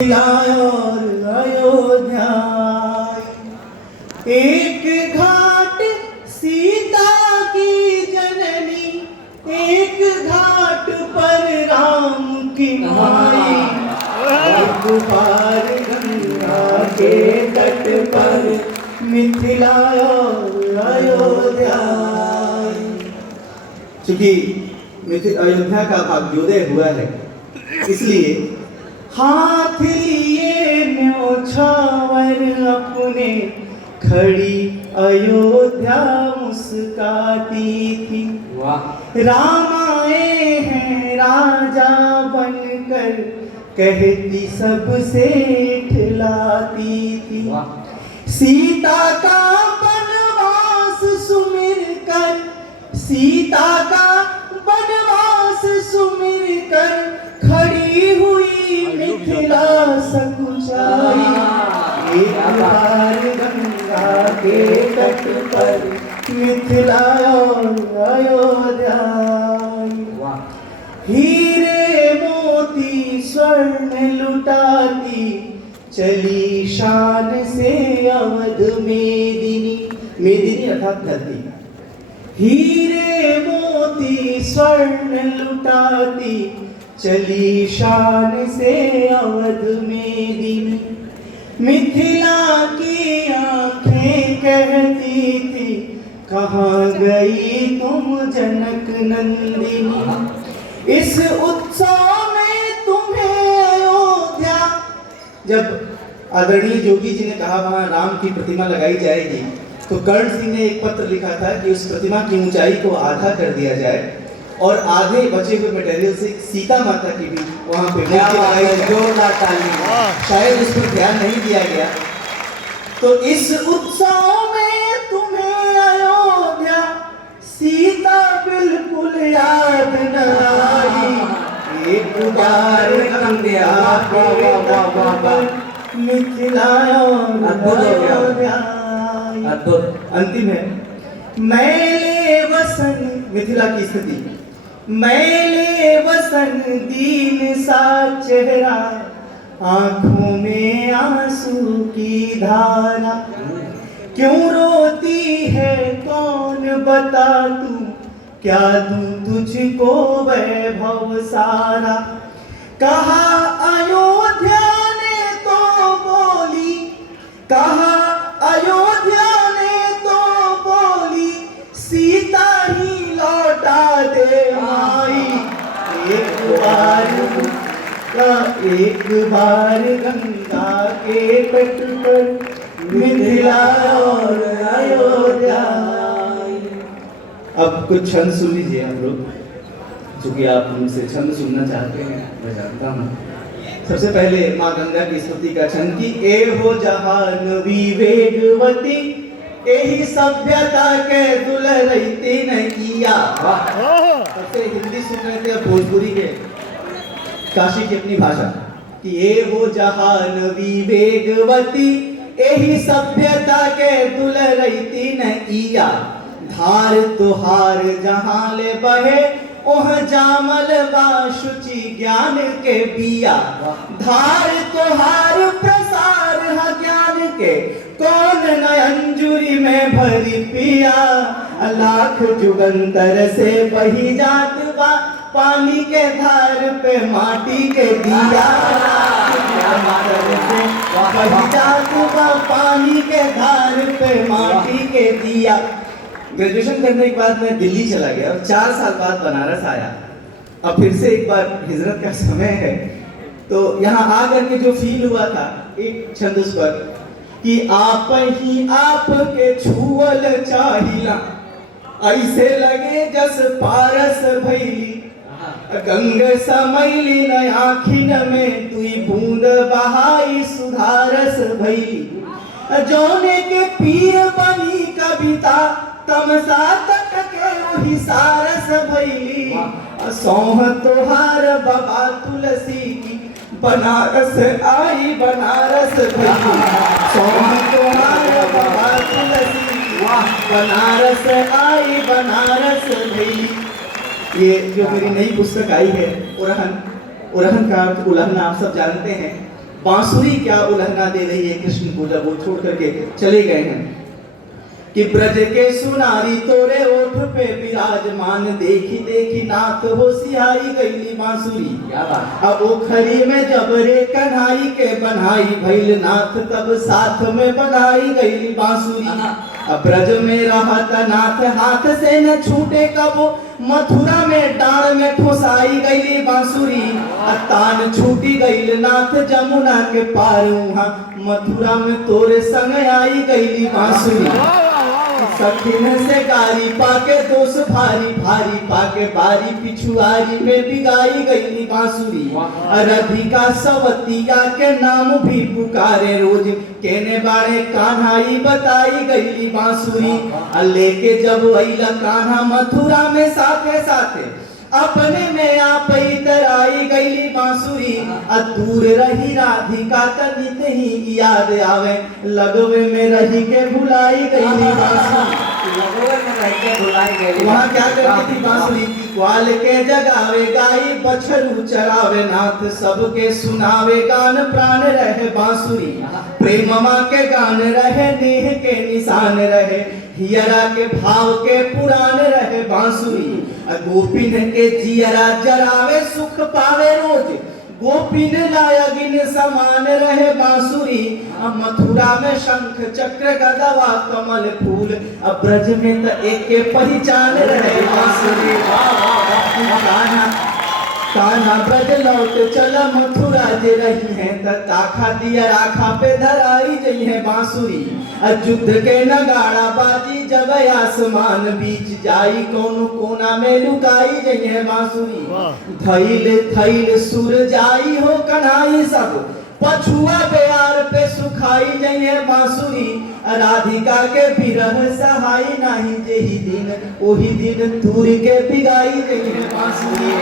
और अयोध्या एक घाट सीता की जननी, एक घाट पर राम की माई, एक पार गंगा के तट पर मिथिला और अयोध्या। चूंकि अयोध्या का भाग्योदय हुआ है, इसलिए हाथ लिए न्योछावर अपने खड़ी अयोध्या मुस्काती थी। राम आए हैं राजा बनकर, कहती सबसे इठलाती थी। सीता का वनवास सुमिर कर, सीता का वनवास सुमिर कर खड़ी हुई मिथिला सकुचाई। एक बार गंगा के तट पर मिथिला और अयोध्या। हीरे मोती स्वर्ण लुटाती चली शान से अवध मेदिनी, मेदिनी अर्थात धरती। हीरे मोती स्वर्ण लुटाती चली शान से अवध मेदिनी। मिथिला की आंखें कहती थी, कहाँ गई तुम जनक नंदिनी। इस उत्सव में तुम्हें अयोध्या। जब आदरणीय जोगी जी ने कहा वहां राम की प्रतिमा लगाई जाएगी, तो कर्ण सिंह ने एक पत्र लिखा था कि उस प्रतिमा की ऊंचाई को आधा कर दिया जाए और आधे बचे हुए मटेरियल से सीता माता की भी वहां पे जोरदार ताली। शायद उस पर ध्यान नहीं दिया गया। तो इस उत्सव में तुम्हें अयोध्या सीता बिल्कुल याद न आई। एक बार मिथिला और अयोध्या। अंतिम है मैले वसन, मिथिला की स्थिति। मैले वसन दीन सा चेहरा, आंखों में आंसू की धारा। क्यों रोती है कौन बता तू, क्या दूं तुझको वैभव सारा। कहा अयोध्या ने तो बोली, कहा अयोध्या ने तो बोली, सीता ही लौटा दे माई। एक बार गंगा के तट पर मिथिला और अयोध्या। अब कुछ छंद सुन लीजिए आप लोग, चूंकि आप मुझसे छंद सुनना चाहते हैं, मैं जानता हूँ। सबसे पहले माँ गंगा की स्तुति का छंद की ए हो जहानवी वेगवती, यही सभ्यता के दुलरती न किया। सबसे हिंदी सुन रहे थे, अब भोजपुरी के काशी की अपनी भाषा कि ये हो जहानवी वेगवती, यही सभ्यता के दुलरती न किया। धार तुहार जहाँ ले बहे, ओह जामल बाशुचि ज्ञान के बिया। धार तुहार प्रसार है ज्ञान के, कौन नयंजुरी में भरी पिया। लाख जुगंतर से बही जात बा, पानी के धार पे माटी के दिया। से बही जात बा, पानी के धार पे माटी के दिया। ग्रेजुएशन करने के बाद मैं दिल्ली चला गया और 4 साल बाद बनारस आया। अब फिर से एक बार हिजरत का समय है, तो यहाँ आकर के जो फील हुआ था, एक छंद उस पर कि आप ही आप के छुअल चाहिला, ऐसे लगे जस पारस भैली। गंग समैली न आखिन में, तुई बूंद बहाई सुधारस भैली। जौने के पीर बनी कविता, तमसा तक के वही सारस भैली। सौह तोहार बाबा तुलसी की, बनारस आई बनारस भैली। सौह तोहार बाबा तुलसी की, बनारस आई बनारस भैली। ये जो मेरी नई पुस्तक आई है उरहन, उरहन का अर्थ उलहना आप सब जानते हैं। बांसुरी क्या उल्हना दे रही है कृष्ण को जब वो छोड़ करके चले गए हैं कि ब्रज के सुनारी तोरे ओठ पे विराजमान, देखी देखी नाथ होशियारी गईली बांसुरी। क्या बात। अब ओखरी में जब रे कन्हाई के बनाई भइल नाथ, तब साथ में बनाई गईली बांसुरी। अब ब्रज में रहत नाथ हाथ से न छूटे कबो, मथुरा में डांड में ठोसाई गईली बांसुरी। तान छूटी गईल नाथ जमुना के पार, वहाँ मथुरा में तोरे संग आई गईली बांसुरी। सखिन से गारी पाके दोष भारी भारी पाके, बारी पिछुआरी में बिगाई गई बांसुरी। राधिका सवतिया के नाम भी पुकारे रोज, केने बाड़े कान्हाई बताई गई बांसुरी। लेके जब अइला कान्हा मथुरा में साथे साथे, अपने में आप इधर आई गईली बांसुरी। दूर रही राधिका तनित ही याद आवे, लगवे में रही के भुलाई गईली बांसुरी। वहाँ क्या करती थी बांसुरी की, ग्वाल के जगावे गाई बछरू चरावे नाथ, सबके सुनावे गान प्राण रहे बांसुरी। प्रेममा के गान रहे, नेह के निशान रहे, हियरा के भाव के पुराण रहे बांसुरी। गोपिन के जियरा जरावे सुख पावे रोज, गोपिन लायगिन समान रहे बांसुरी। मथुरा में शंख चक्र गदवा कमल फूल, अब ब्रज में तो एक के पहचान रहे बांसुरी। कान्हा ब्रज लौट चला मथुरा जे रही है, ताखा दिया राखा पे धराई जई है बांसुरी। युद्ध के नगाड़ा बाजी जब आसमान बीच जाई, कोनो कोना में लुकाई जई है बांसुरी। थैल थैल सुर जाई हो कन्हाई सब, पछुआ बेयार पे सुखाई जई है बांसुरी। राधिका के विरह सहाय नाही जेही दिन, ओही दिन तूर के बिगाई गई है बांसुरी।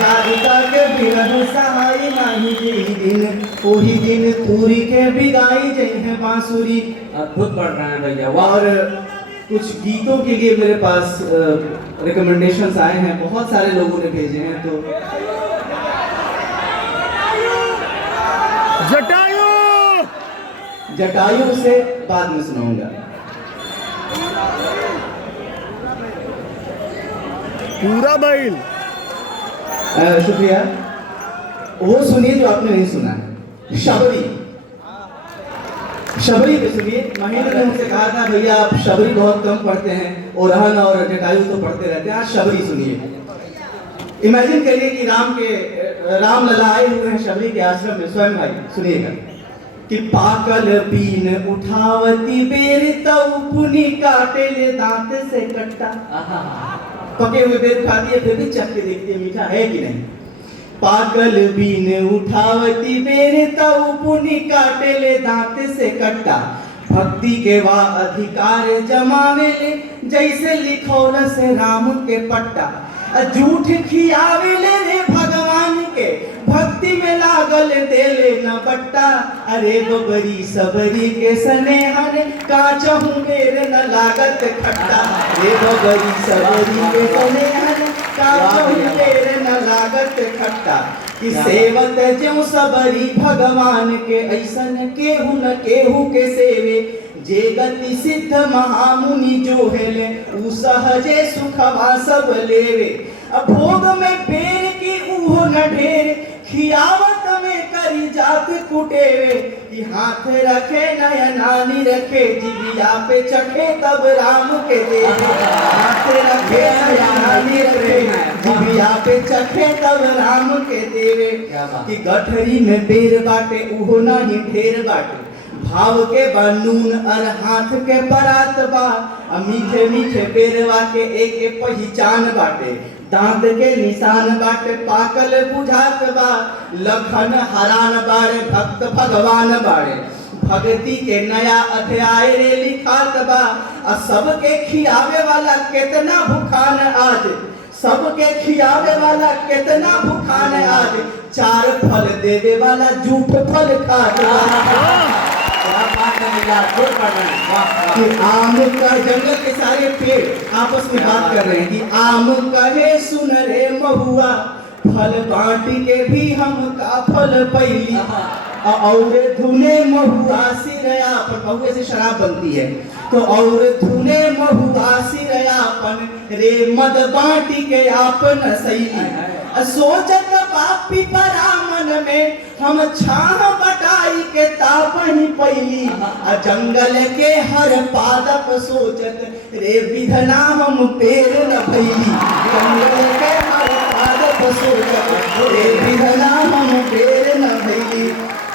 राधिका के विरह सहाय नाही जेही दिन, ओही दिन तूर के बिगाई गई है बांसुरी। अद्भुत पढ़ रहे हैं भैया। और कुछ गीतों के लिए मेरे पास रिकमेंडेशंस आए हैं, बहुत सारे लोगों ने भेजे हैं, तो जटायु जटायु से बाद में सुनाऊंगा। पूरा बैल। शुक्रिया। वो सुनिए जो आपने नहीं सुना है, शबरी। शबरी पे सुनिए। महेंद्र ने मुझसे कहा था भैया आप शबरी बहुत कम पढ़ते हैं, ओरहन और जटायु तो पढ़ते रहते हैं, आज शबरी सुनिए। इमेजिन करिए कि राम लला आए हुए हैं शबरी के आश्रम में, स्वयं भाई सुनिएगा कि पाकल बीन उठावती बेर तऊ पुनी काटे ले दांत से कट्टा। पके हुए बेर उठा दिए, फिर भी चख के देखते मीठा है कि नहीं। पागल बीन उठावती बेर तऊ पुनी काटे ले दांत से कट्टा, भक्ति के वा अधिकार जमावे ले, जैसे लिखौल से राम के पट्टा। झूठ खियावे ले रे भगवान के, भक्ति में लागल देले न बट्टा। अरे बबरी सबरी के स्नेहन, काचहु बेर न लागत खट्टा। रे बबरी सबरी के स्नेहन, काचहु बेर न लागत खट्टा। कि सेवत ज्यों सबरी भगवान के, ऐसन केहू न केहू के सेवे। जे गति सिद्ध महामुनि जो हेले, उ सहजे सुखवा सब लेवे। भोग में पेड़ की ऊहो न ढेर, खियावत में करी जात कुटेवे। कि हाथ रखे नयनानी रखे, जिबिया पे चखे तब राम के देवे। हाथ रखे नयनानी रखे, जिबिया पे चखे तब राम के देवे। कि गठरी में बेर बाटे, ऊहो नहीं ढेर बाटे। भाव के बनून और हाथ के परात बा, मीठे मीठे बेरवा के एक पहचान बाटे। दांत के निशान बाटे, पाकल बुझात बा। लखन हरान बाड़े, भक्त भगवान बाड़े। भक्ति के नया अध्याय रे लिखात बा। सबके खियावे वाला कितना भूखान आज, सबके खियावे वाला कितना भूखान आज। चार फल देवे वाला झूठ फल खात बा। कि आम का जंगल के सारे पेड़ आपस में बात कर रहे हैं कि आम कहे सुन रे महुआ, फल बांट के भी हम का फल पैली। और धुने महुआ सिरयापन, महुए से शराब बनती है, तो और धुने महुआ सिरयापन रे मद बाटी के आपन सैली। सोचत पापी परामन में हम छाह बटाई के तापही पैली। जंगल के हर पादप सोचत रे विधना हम पेड़ न भैली। जंगल के हर पादप सोचत रे विधना हम पेड़ न भैली।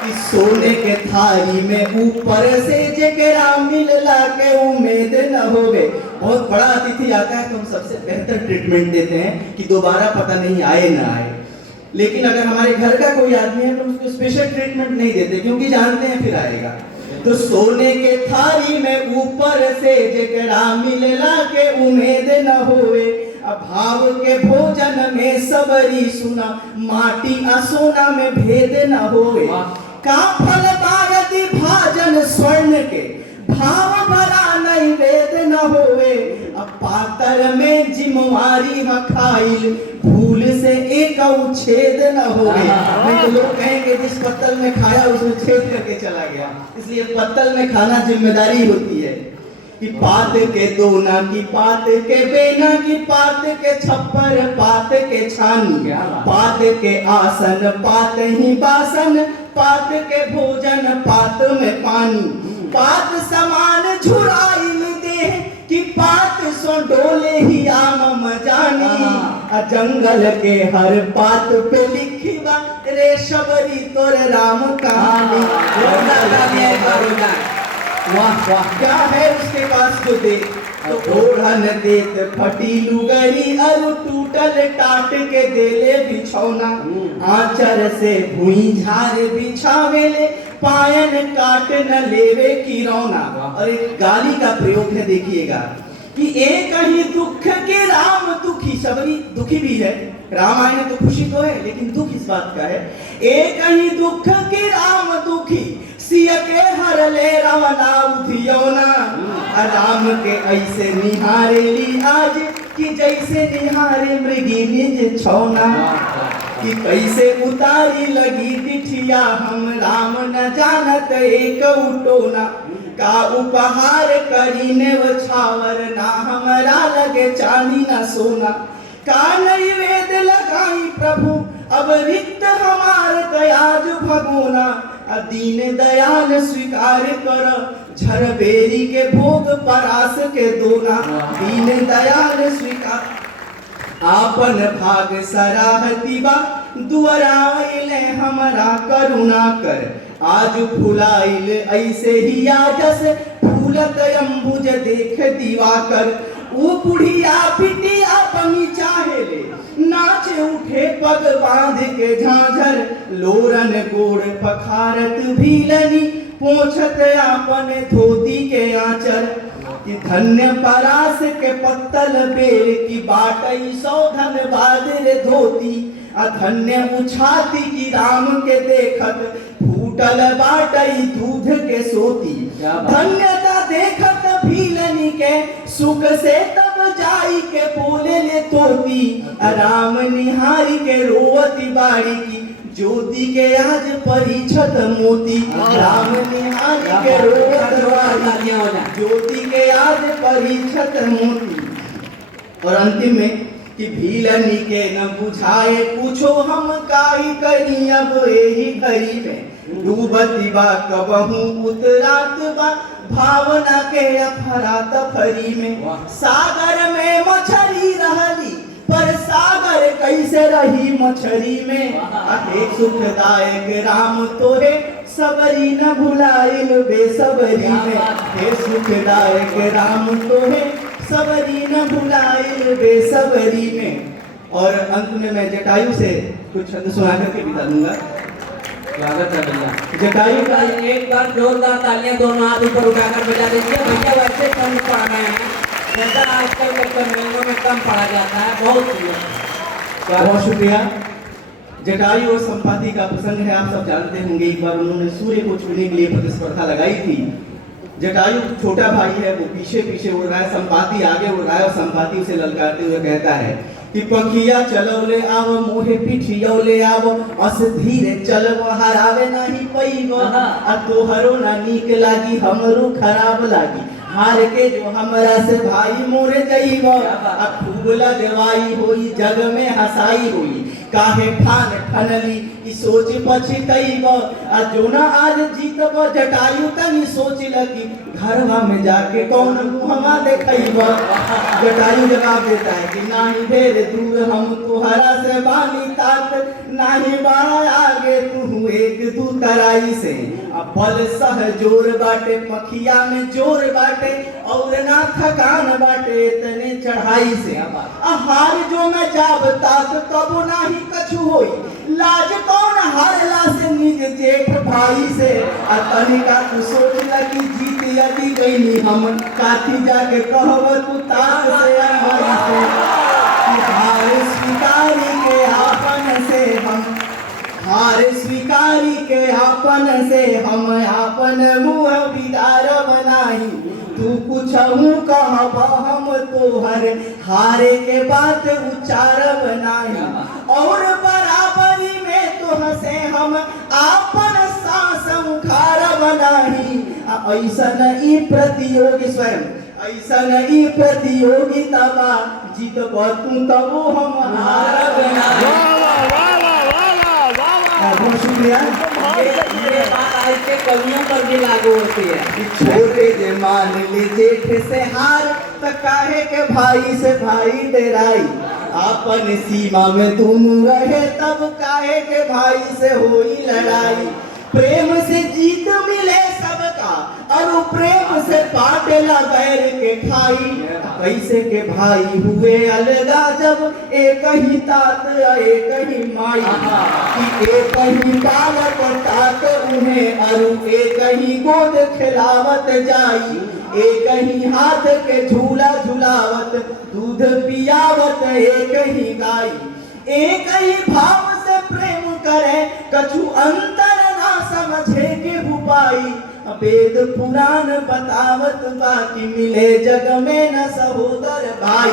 इस सोने के थारी में ऊपर से जकरा मिलला के उम्मीद न होवे। बहुत बड़ा अतिथि आता है तो हम सबसे बेहतर ट्रीटमेंट देते हैं कि दोबारा पता नहीं आए ना आए। लेकिन अगर हमारे घर का कोई आदमी है तो उसको स्पेशल ट्रीटमेंट नहीं देते, क्योंकि जानते हैं फिर आएगा। तो सोने के थारी में ऊपर से जकरा मिलला के उम्मीद न होवे। भाव के भोजन में सबरी सुना, माटी आ सोना में भेद न होवे। का फल बायति भाजन स्वर्ण के, भाव भरा नैवेद न होवे। अब पातर में जिम्मेवारी खाइल, भूल से एक उच्छेद न होवे। नहीं तो लोग कहेंगे जिस पत्तल में खाया उसमें छेद करके चला गया। इसलिए पत्तल में खाना जिम्मेदारी होती है कि पात के दोना की पात के बेना की पात के छप्पर पात के छानी, पात के आसन पात ही बासन, पात के भोजन पात में पानी। पात समान झुराइल दे कि पात सो डोले ही आम जानी। जंगल के हर पात पे लिखी बा रे शबरी तोर राम कहानी। वाह वाह, क्या है उसके पास जो दे तो ओढ़न देत फटी लुगरी अरु टूटल टाट के देले बिछौना। आंचर से भुई झारे बिछावेले, पायन काट न लेवे की रौना। और एक गाली का प्रयोग है, देखिएगा कि एक ही दुख के राम दुखी। सबरी दुखी भी है, राम आए हैं तो खुशी तो है, लेकिन दुख इस बात का है। एक ही दुख के राम दुखी, सिय के हर ले रवना उधियौना। राम के ऐसे निहारे ली आज कि जैसे निहारे मृगी निज छौना। कि कैसे उतारी लगी डिठिया हम राम न जानत एक उटोना। का उपहार करी ने वो छावर ना हमारा लगे चांदी न सोना। का नैवेद लगाई प्रभु अब रिक्त हमार दयाज भगोना। दीन दयाल स्वीकार कर झरबेरी के भोग परास के दोना। दीन दयाल स्वीकार आपन भाग सराहती बा, दुआराइले हमरा करुणा कर। आज फुलाइल ऐसे ही आजस, फूलत अंबुज देख दिवाकर। वो बुढ़िया पिटिया बनी चाहेले, नाचे उठे पग बांध के झांझर। लोरन गोड़ पखारत भीलनी, पोंछत आपन धोती के आंचर। कि धन्य परास के पत्तल बेर की बाटई सौधन बादर धोती। अधन्य उछाती की राम के देखत, फूटल बाटई दूध के सोती। धन्यता देखत भीलनी के, सुख से तब जाई के बोले ले तोती। राम निहारी के रोवती बाड़ी की, ज्योति के आज परिछत मोती। राम निहारी के रोवत बाड़ी, ज्योति के आज परिछत मोती। और अंतिम में कि भीलनी के न बुझाए पूछो हम काई करी अब यही घड़ी में। डूबती बा कबहू उतरात बा, भावना के अफरा तफरी में। सागर में मछली रहली, पर सागर कैसे रही मछली में। एक सुखदायक राम तोहे, सबरी न भुलाइल बेसबरी में। हे सुखदायक राम तोहे, सबरी न भुलाइल बेसबरी में। और अंत में मैं जटायु से कुछ छंद सुना करके बिता दूंगा। स्वागत है भैया। जटायु का एक बार जोरदार तालियां दोनों हाथ ऊपर उठाकर बजा दीजिए। भैया वैसे कम पढ़ रहे हैं, जैसा आजकल के कन्वेंशनों में कम पढ़ा जाता है। बहुत शुक्रिया। जटायु और संपाति का प्रसंग है, आप सब जानते होंगे। एक बार उन्होंने सूर्य को छूने के लिए प्रतिस्पर्धा लगाई थी। जटायु छोटा भाई है, वो पीछे पीछे उड़ रहा है, संपाति आगे उड़ रहा है और संपाति उसे ललकारते हुए कहता है कि कि पंखिया चलौले आव मोहे पिठियौले आव अस धीरे चलब हरावे नहीं पैब आ तोहरो ना नीक लागी हमरो खराब लागी हार के जो हमरा से भाई मोरे जइब आ खूब लगवाई होई जग में हसाई होई काहे ठान ठनली ई सोच पछतैब आ जो ना आज जीतब जटायु तनी सोच लगी घरवा में जाके कौन मुहमा देखैब जटायु जवाब देता है कि नाही ढेर दूर हम तुहरा से बानी तात नाही बड़ा आगे तू एक तू तराई से अब बल सह जोर बाटे पखिया में जोर बाटे और ना थकान बाटे तने चढ़ाई से हार जो मैं जाब तात तब नाही कछु होई लाज कौन हारला से निज जेठ भाई से आ तनिका तू सोच ला कि जीत यदि गईनी हम काठी जाके कहब तू तात से हमारी से हार स्वीकारी के आपन से हम हार स्वीकारी के आपन से हम आपन मुँह बिदार बनाई तू कुछ कहब हम तोहर हारे के बात उच्चार बनाई और बराबरी में तोह से हम आपन सांस मुखार बनाई ऐसा नहीं प्रतियोगी स्वयं ऐसा नहीं प्रतियोगिता बा जीत तू तब हम हार बनाई बहुत शुक्रिया ये बात आज के कवियों पर भी लागू होती है छोटे जे मान ले जेठ से हार त काहे के भाई से भाई डराई अपन सीमा में तुम रहे तब काहे के भाई से होई लड़ाई प्रेम से जीत मिले सबका और प्रेम से बाटेला बैर के खाई कैसे के भाई हुए अलगा जब एक ही तात एक ही माई कि एक ही बालक तात उन्हें और एक ही गोद खिलावत जाई एक ही हाथ के झूला झुलावत दूध पियावत एक ही गाई एक ही भाव से प्रेम करे कछु अंतर ना समझे के उपाई वेद पुराण बतावत बाकी मिले जग में न सहोदर भाई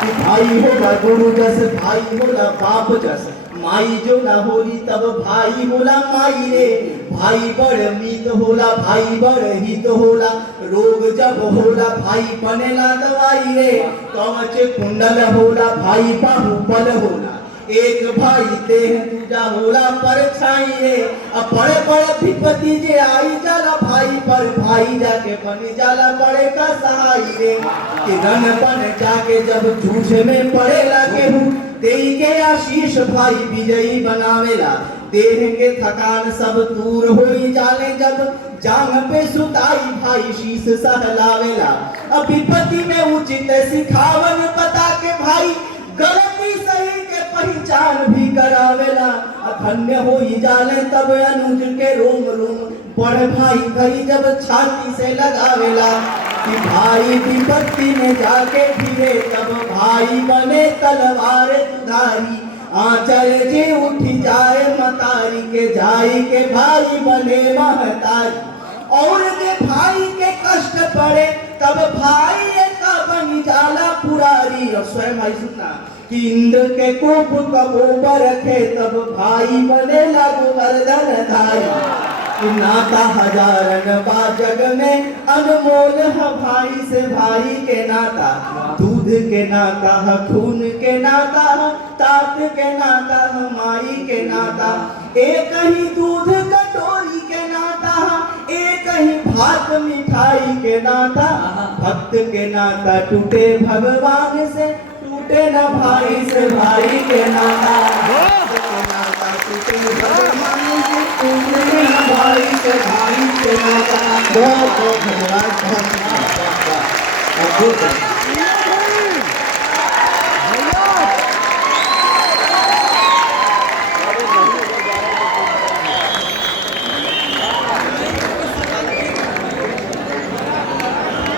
कि भाई होला गुरु जस भाई होला बाप जस माई जो न होली तब भाई होला माई रे भाई बड़ मीत होला भाई बड़ हित होला रोग जब होला भाई बनेला दवाई रे कवच कुंडल होला भाई बाहुबल होला एक भाई देह दूजा होला परछाई रे अब बड़े बड़े विपत्ति जे आई जाला भाई पर भाई जाके बनी जाला बड़े का सहाय रे कि रन बन जाके जब जूझ में पड़ेला केहू देई के आशीष भाई विजयी बनावेला देह के थकान सब दूर होई जाले जब जांग पे सुताई भाई शीश सहलावेला अब विपत्ति में उचित सिखावन बता के भाई गलती सही के पहचान भी करावेला धन्य हो ही जाले तब अनुज के रोम रोम बड़ भाई भाई जब छाती से लगावेला कि भाई विपत्ति में जाके फिरे तब भाई बने तलवार दुधारी आंचल जे उठी जाए मतारी के जाई के भाई बने महतारी और जे भाई के कष्ट पड़े तब भाई का बनी जाला पुरारी और स्वयं भाई सुनना कि इंद्र के कोप कबो रखे तब भाई बने लागू वर्धन धारी कि नाता हजारन बा जग में अनमोल है भाई से भाई के नाता दूध के नाता है खून के नाता है तात के नाता है माई के नाता एक ही दूध कटोरी के नाता है एक ही भात मिठाई के नाता भक्त के नाता टूटे भगवान से टूटे न भाई से भाई के नाता भक्त के नाता टूटे भगवान से टूटे न भाई से भाई के नाता बहुत बहुत धन्यवाद बहुत